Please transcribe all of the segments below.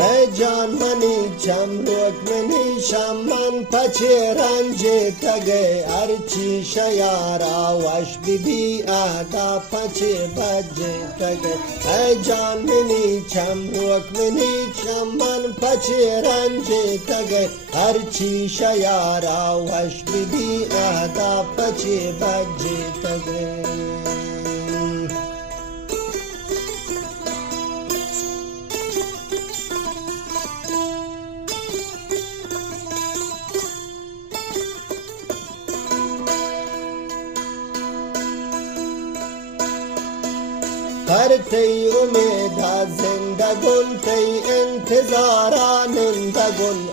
ای جان منی چم رکمنی شمن پچه رنج تگه ارچی شیارا وش بی اهدا پچه بجه تگه ای جان منی چم رکمنی شمن پچه رنج تگه ارچی شیارا وش بی اهدا پچه بجه تگه हर तई उमेदा जिंदगुन तई इंतजारानिंदगुन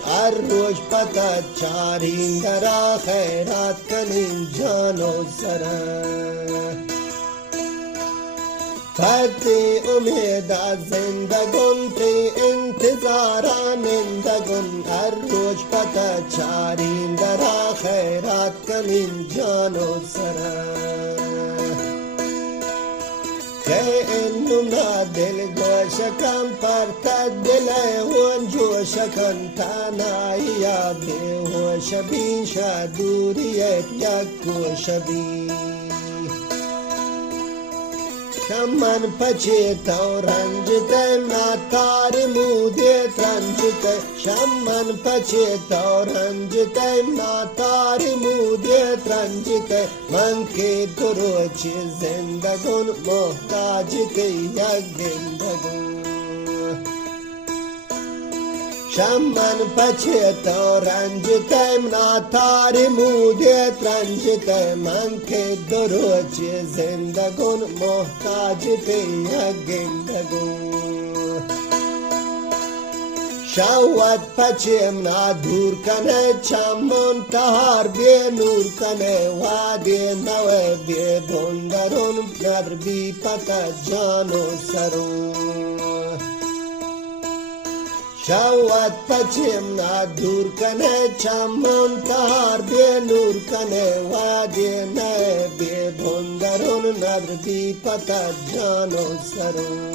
हर रोज पता चारिंदरा खैरात कनिन जानो सरा हर तई उमेदा जिंदगुन तई इंतजारानिंदगुन हर रोज पता चारिंदरा खैरात कनिन जानो सरा كأننا دل جوشكن فرتد دلهون جوشكن تنايا بهوش بين شادوريت يكو شبين شمن پچه تو رنجته ناتار مودت رنجته شمن پچه تو رنجته ناتار مودت رنجته من که دروچ زندگون محتاجته یک زندگون شمن پچه تو رنجته ناتار مودت رنجته من که دروچ زندگون محتاجته یک زندگون شاوت پچه منا دور کنه چمون تهار بی نور کنه وادی نوه بی بندرون گر بی پتا جانو سرون شاوت پچیم نا دور کنه چمون تهار بی نور کنه وادی نه بی بندرون ندر بی پتا جانو سرون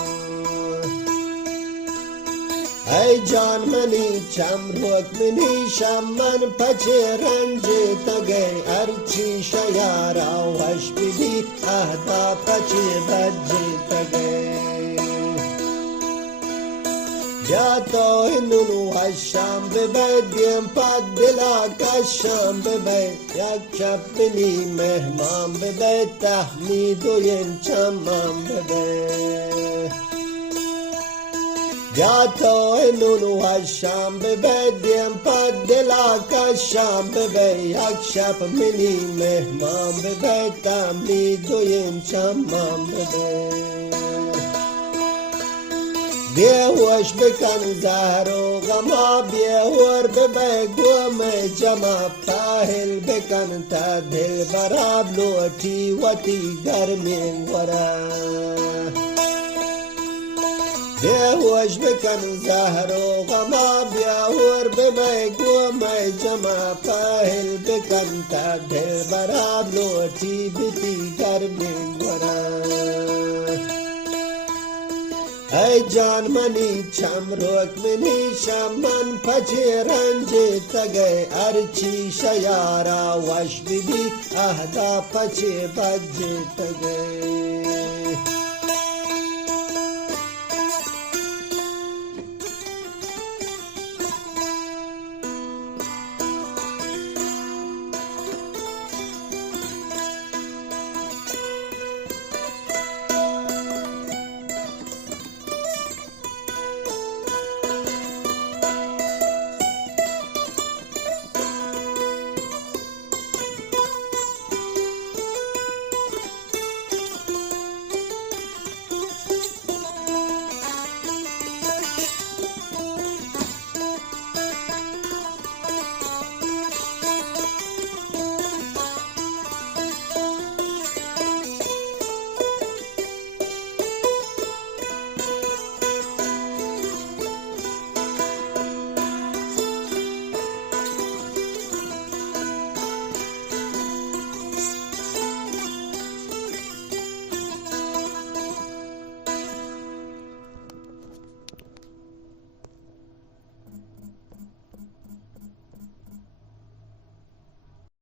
ای جان منی چم رکمنی شمن پچه رنج تگه ارچی شیارا وش بی اهدا پچه بجه تگه جاتا هنونو هشم ببدیم پد دلا کشم ببه یک شب بنی مهمان ببه تحمید و ین چمم ببه جاتا هنونو هشم ببدیم پد دلا کشم ببه یک شب بنی مهمان ببه تحمید و ین چمم ببه بیهوش بکن زهر و غما بیهور ببه گوم جمع پاهل بکن تا دل براب لوٹی وطی گرمین ورا بیهوش بکن زهر و غما بیهور ببه گوم جمع پاهل بکن تا دل براب لوٹی بتی گرمین ورا ای جان منی چم رکمنی شمن پچه رنج تگه ارچی شیارا وش بی اهدا پچه بجه تگه